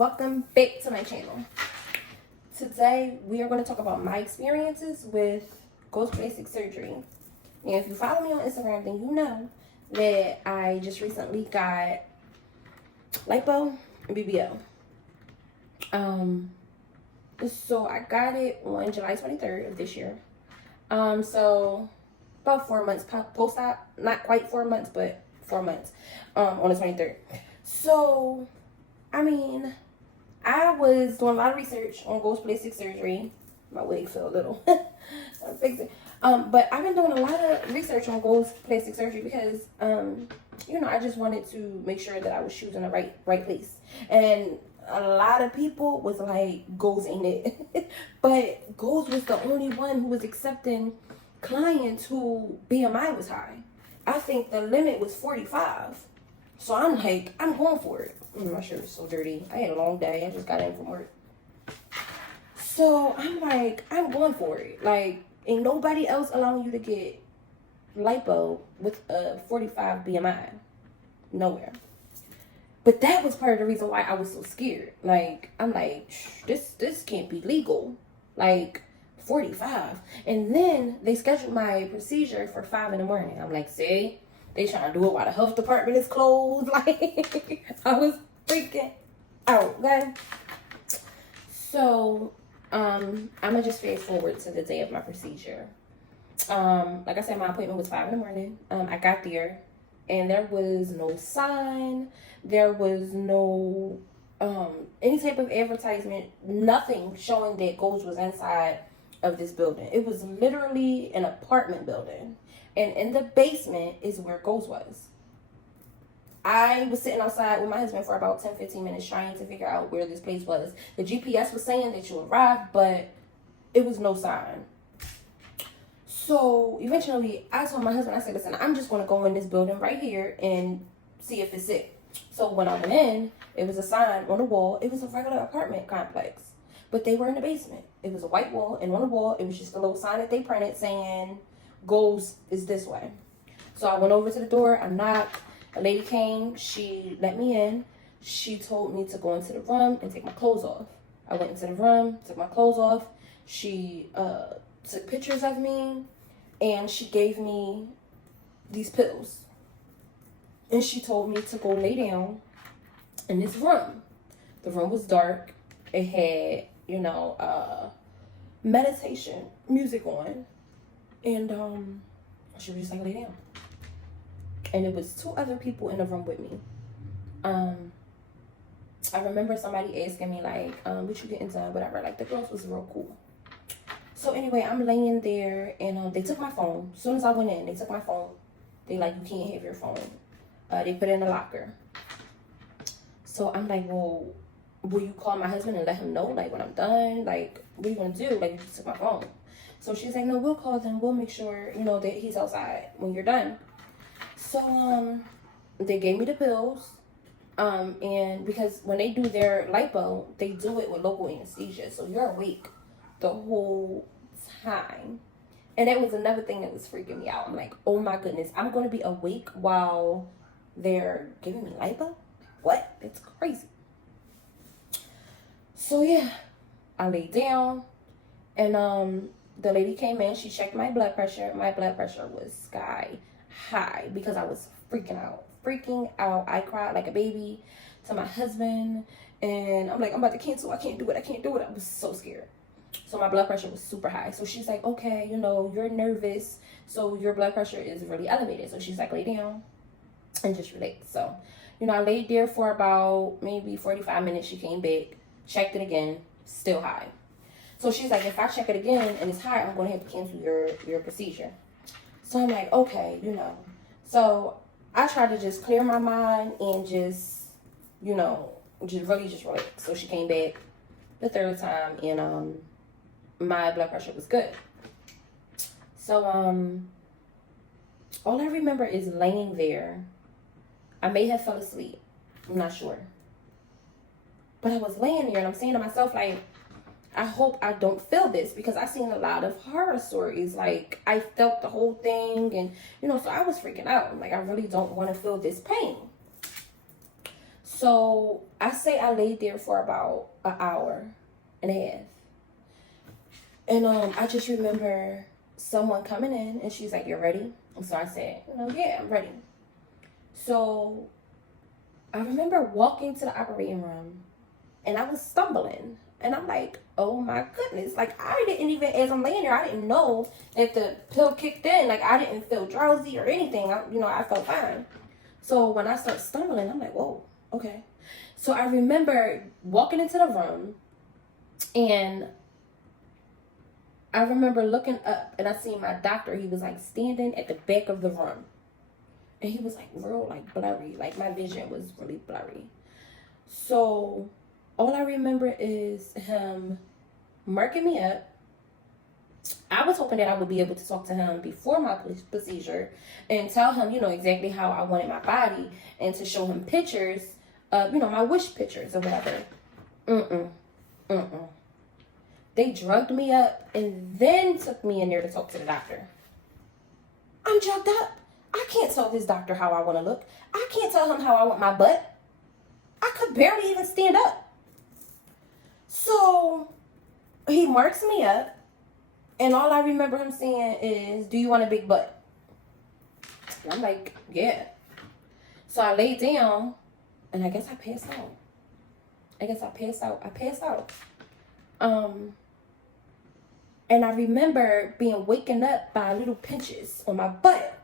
welcome back to my channel. Today we are going to talk about my experiences with ghost plastic surgery. And if you follow me on Instagram, then you know that I just recently got Lipo and BBL. So I got it on July 23rd of this year. So about 4 months post-op, not quite 4 months, but 4 months on the 23rd. So I mean, I was doing a lot of research on ghost plastic surgery. My wig fell a little. I'll fix it. But I've been doing a lot of research on ghost plastic surgery because, I just wanted to make sure that I was choosing the right place. And a lot of people was like, Ghost ain't it. But Ghost was the only one who was accepting clients who BMI was high. I think the limit was 45. So I'm like, I'm going for it. My shirt is so dirty. I had a long day. I just got in from work. So I'm like, I'm going for it. Like, ain't nobody else allowing you to get lipo with a 45 BMI. Nowhere. But that was part of the reason why I was so scared. Like, I'm like, this can't be legal. Like, 45. And then they scheduled my procedure for 5 in the morning. I'm like, see? They trying to do it while the health department is closed. Like, I was freaking out, okay? So, I'm gonna just fast forward to the day of my procedure. Like I said, my appointment was 5 in the morning. I got there and there was no sign. There was no, any type of advertisement, nothing showing that Ghost was inside of this building. It was literally an apartment building. And in the basement is where Ghost was. I was sitting outside with my husband for about 10-15 minutes trying to figure out where this place was. The GPS was saying that you arrived, but it was no sign. So eventually I told my husband, I said, listen, I'm just going to go in this building right here and see if it's it. So when I went in, it was a sign on the wall. It was a regular apartment complex, but they were in the basement. It was a white wall, and on the wall, it was just a little sign that they printed saying, Ghost is this way. So I went over to the door. I knocked. A lady came. She let me in. She told me to go into the room and take my clothes off. I went into the room, took my clothes off. She took pictures of me, and she gave me these pills. And she told me to go lay down in this room. The room was dark. It had, meditation music on. And she was just like, lay down. And it was 2 other people in the room with me. I remember somebody asking me, like, what you getting done, whatever. Like, the girls was real cool. So anyway, I'm laying there, and they took my phone. As soon as I went in, they took my phone. They like, you can't have your phone. They put it in the locker. So I'm like, well, will you call my husband and let him know, like, when I'm done? Like, what are you going to do? Like, you just took my phone. So she's like, no, we'll call them. We'll make sure, that he's outside when you're done. So, they gave me the pills. And because when they do their lipo, they do it with local anesthesia. So you're awake the whole time. And that was another thing that was freaking me out. I'm like, oh my goodness, I'm going to be awake while they're giving me lipo? What? It's crazy. So yeah, I laid down, and the lady came in. She checked my blood pressure. My blood pressure was sky high because I was freaking out. I cried like a baby to my husband, and I'm like, I'm about to cancel. I can't do it. I was so scared. So my blood pressure was super high. So she's like, okay, you're nervous, so your blood pressure is really elevated. So she's like, lay down and just relax. So, I laid there for about maybe 45 minutes. She came back, checked it again, still high. So she's like, if I check it again and it's high, I'm going to have to cancel your procedure. So I'm like, okay, So I tried to just clear my mind and just relax. So she came back the 3rd time, and my blood pressure was good. So all I remember is laying there. I may have fell asleep. I'm not sure. But I was laying there, and I'm saying to myself, like, I hope I don't feel this, because I've seen a lot of horror stories. Like, I felt the whole thing, and, so I was freaking out. Like, I really don't want to feel this pain. So I say I laid there for about an hour and a half. And I just remember someone coming in and she's like, "You're ready?" And so I said, "Yeah, I'm ready." So I remember walking to the operating room and I was stumbling. And I'm like, oh my goodness. Like, I didn't even, as I'm laying there, I didn't know that the pill kicked in. Like, I didn't feel drowsy or anything. I felt fine. So when I start stumbling, I'm like, whoa, okay. So I remember walking into the room and I remember looking up and I seen my doctor. He was like standing at the back of the room. And he was like real like blurry. Like my vision was really blurry. So all I remember is him marking me up. I was hoping that I would be able to talk to him before my procedure and tell him, exactly how I wanted my body and to show him pictures of, my wish pictures or whatever. They drugged me up and then took me in there to talk to the doctor. I'm drugged up. I can't tell this doctor how I want to look. I can't tell him how I want my butt. I could barely even stand up. So he marks me up, and all I remember him saying is, "Do you want a big butt?" And I'm like, "Yeah." So I laid down, and I guess I passed out. I passed out. And I remember being waken up by little pinches on my butt.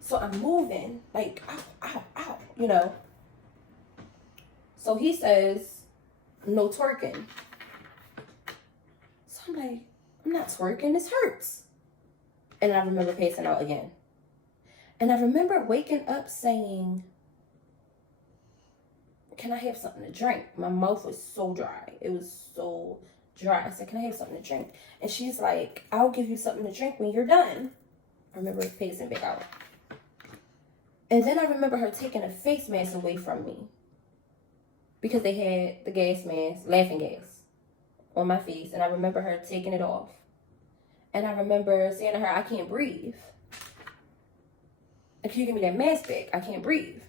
So I'm moving, like, ow, ow, ow, So he says, "No twerking." So I'm like, "I'm not twerking, this hurts." And I remember passing out again. And I remember waking up saying, "Can I have something to drink?" My mouth was so dry. It was so dry. I said, "Can I have something to drink?" And she's like, "I'll give you something to drink when you're done." I remember passing back out. And then I remember her taking a face mask away from me because they had the gas mask, laughing gas, on my face. And I remember her taking it off. And I remember saying to her, "I can't breathe. And can you give me that mask back? I can't breathe."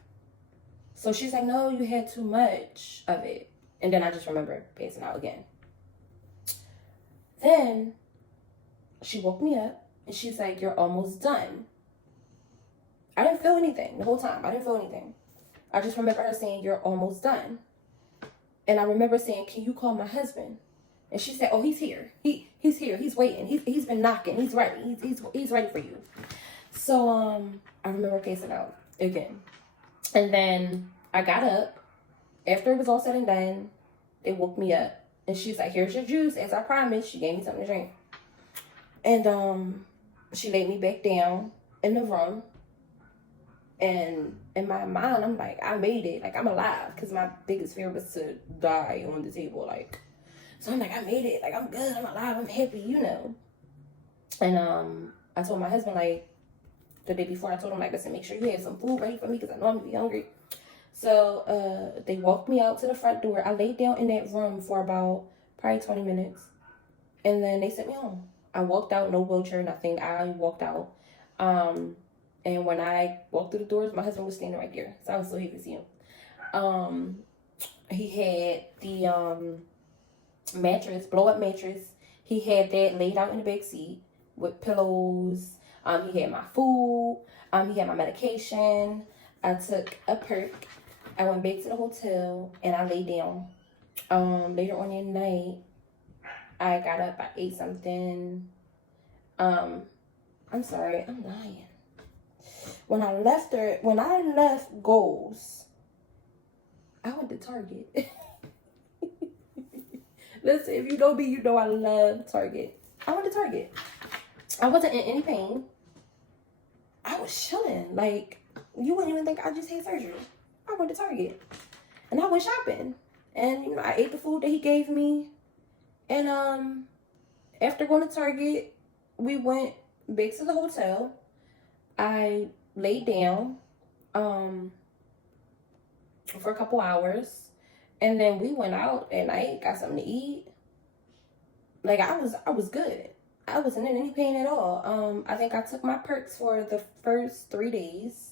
So she's like, "No, you had too much of it." And then I just remember passing out again. Then she woke me up and she's like, "You're almost done." I didn't feel anything the whole time. I didn't feel anything. I just remember her saying, "You're almost done." And I remember saying, "Can you call my husband?" And she said, "Oh, he's here. He's here. He's waiting. He's been knocking. He's ready. He's ready for you." So I remember passing out again. And then I got up. After it was all said and done, they woke me up. And she's like, "Here's your juice." As I promised, she gave me something to drink. And she laid me back down in the room. And in my mind, I'm like, I made it. Like, I'm alive. Because my biggest fear was to die on the table. Like, so I'm like, I made it. Like, I'm good. I'm alive. I'm happy, And I told my husband, like, the day before, I told him, like, "Listen, make sure you have some food ready for me because I know I'm going to be hungry." So they walked me out to the front door. I laid down in that room for about probably 20 minutes. And then they sent me home. I walked out, no wheelchair, nothing. I walked out. And when I walked through the doors, my husband was standing right there. So I was so happy to see him. He had the mattress, blow-up mattress. He had that laid out in the back seat with pillows. He had my food. He had my medication. I took a perk. I went back to the hotel and I laid down. Later on that night, I got up, I ate something. I'm sorry, I'm lying. When I left Goals, I went to Target. Listen, if you know me, you know I love Target. I went to Target. I wasn't in any pain. I was chilling. Like, you wouldn't even think I just had surgery. I went to Target. And I went shopping. And, I ate the food that he gave me. And, after going to Target, we went back to the hotel. I laid down, for a couple hours. And then we went out at night, got something to eat. Like, I was good. I wasn't in any pain at all. I think I took my perks for the first 3 days.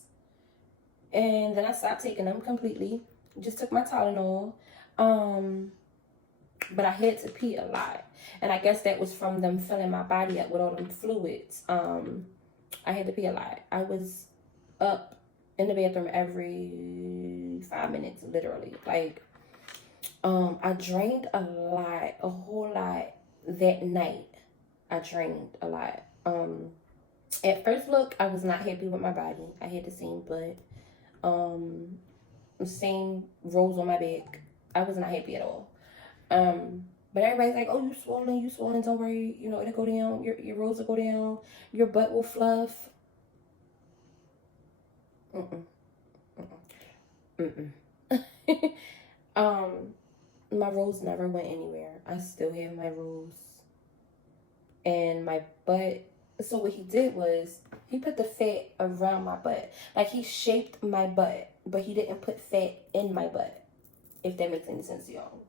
And then I stopped taking them completely. Just took my Tylenol. But I had to pee a lot. And I guess that was from them filling my body up with all them fluids. I had to pee a lot. I was up in the bathroom every 5 minutes, literally. Like, I drained a lot, a whole lot that night. I drained a lot. At first look, I was not happy with my body. I had the same butt, same rolls on my back. I was not happy at all. But everybody's like, oh, you swollen, don't worry, you know, it'll go down, your rolls will go down, your butt will fluff. My rolls never went anywhere. I still have my rolls. And my butt, so what he did was, he put the fat around my butt. Like, he shaped my butt, but he didn't put fat in my butt, if that makes any sense to y'all.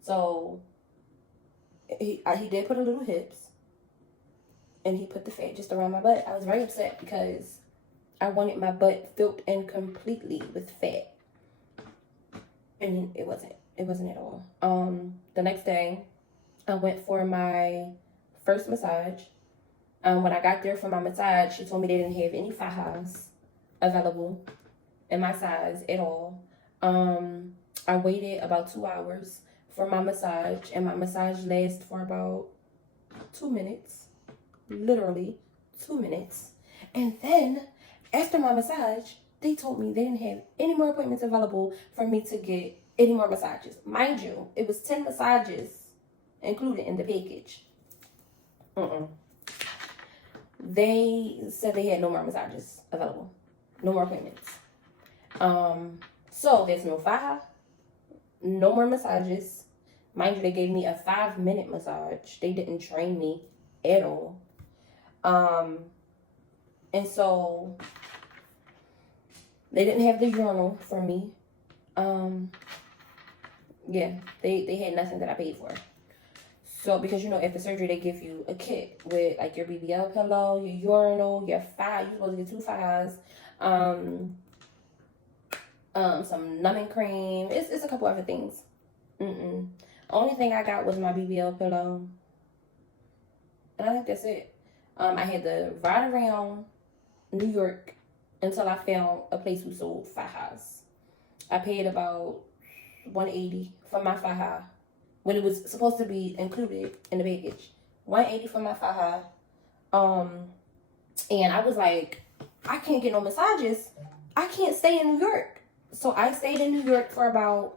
So, he did put a little hips, and he put the fat just around my butt. I was very upset because I wanted my butt filled in completely with fat. And it wasn't. It wasn't at all. The next day, I went for my first massage. When I got there for my massage, she told me they didn't have any fajas available in my size at all. I waited about 2 hours for my massage, and my massage lasted for about 2 minutes. Literally 2 minutes. And then, after my massage, they told me they didn't have any more appointments available for me to get any more massages. Mind you, it was 10 massages included in the package. They said they had no more massages available. No more appointments. So there's no faja, no more massages. Mind you, they gave me a 5-minute massage. They didn't train me at all. And so they didn't have the urinal for me. Yeah, they had nothing that I paid for. So, because, you know, after surgery, they give you a kit with, like, your BBL pillow, your urinal, your file. You're supposed to get 2 files. Some numbing cream. It's a couple other things. Only thing I got was my BBL pillow. And I think that's it. I had to ride around New York until I found a place who sold fajas. I paid about $180 for my faja when it was supposed to be included in the package. $180 for my faja. And I was like, I can't get no massages. I can't stay in New York. So I stayed in New York for about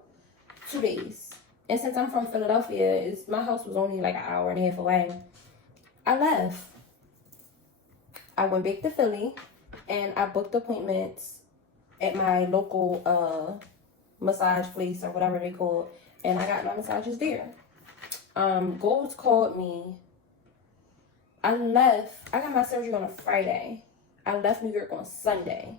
2 days. And since I'm from Philadelphia, my house was only like an hour and a half away. I left. I went back to Philly and I booked appointments at my local massage place or whatever they call it. And I got my massages there. Gold's called me. I got my surgery on a Friday. I left New York on Sunday.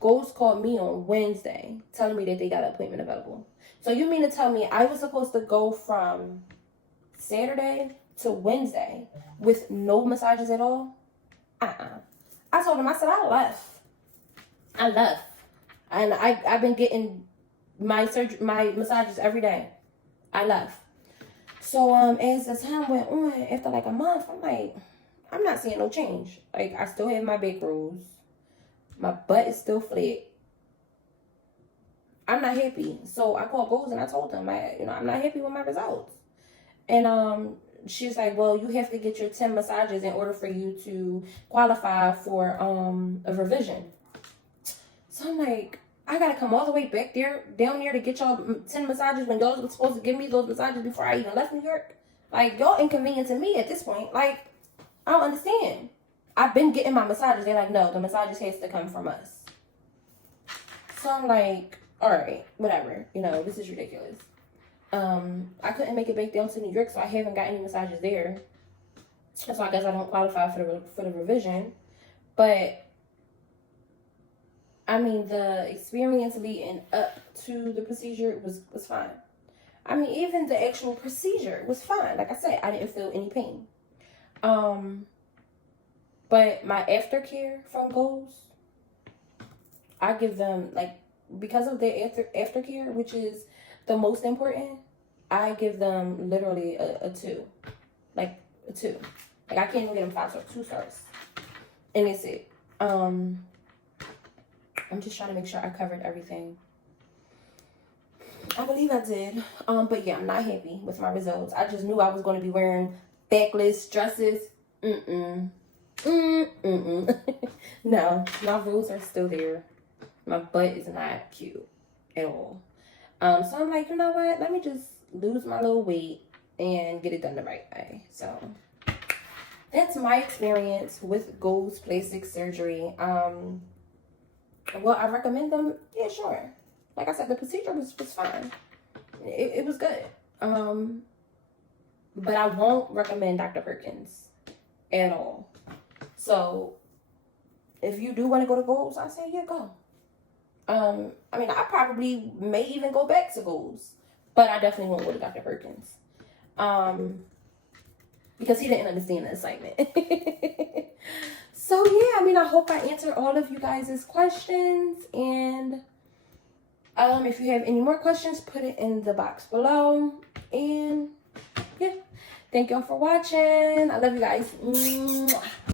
Gold's called me on Wednesday, telling me that they got an appointment available. So you mean to tell me I was supposed to go from Saturday to Wednesday with no massages at all? I told him, I said, I left. And I've been getting my massages every day. I left. So as the time went on, after like a month, I'm like, I'm not seeing no change. Like, I still have my back rolls. My butt is still flat. I'm not happy. So I called Goals and I told them, I'm not happy with my results. And she's like, well, you have to get your 10 massages in order for you to qualify for a revision. So I'm like, I gotta come all the way back down there to get y'all 10 massages when y'all was supposed to give me those massages before I even left New York. Like, y'all inconveniencing me at this point. Like, I don't understand. I've been getting my massages. They're like, no, the massages has to come from us. So I'm like, all right, whatever. You know, this is ridiculous. I couldn't make it back down to New York, so I haven't got any massages there. So I guess I don't qualify for the revision. But I mean, the experience leading up to the procedure was fine. I mean, even the actual procedure was fine. Like I said, I didn't feel any pain. But my aftercare from Goals, I give them like because of their aftercare, which is the most important, I give them literally a 2. Like a 2. Like I can't even get them 5 stars, 2 stars. And it's it. I'm just trying to make sure I covered everything. I believe I did. But yeah, I'm not happy with my results. I just knew I was going to be wearing backless dresses. No, my rolls are still there. My butt is not cute at all. So I'm like, you know what? Let me just lose my little weight and get it done the right way. So that's my experience with Gold's plastic surgery. Well, I recommend them. Yeah, sure. Like I said, the procedure was fine. It was good. But I won't recommend Dr. Perkins at all. So if you do want to go to Gold's, I say, yeah, go. I mean, I probably may even go back to Gold's, but I definitely won't go to Dr. Perkins. Because he didn't understand the assignment. So yeah, I mean, I hope I answered all of you guys' questions, and if you have any more questions, put it in the box below. And yeah, thank y'all for watching. I love you guys. Mwah.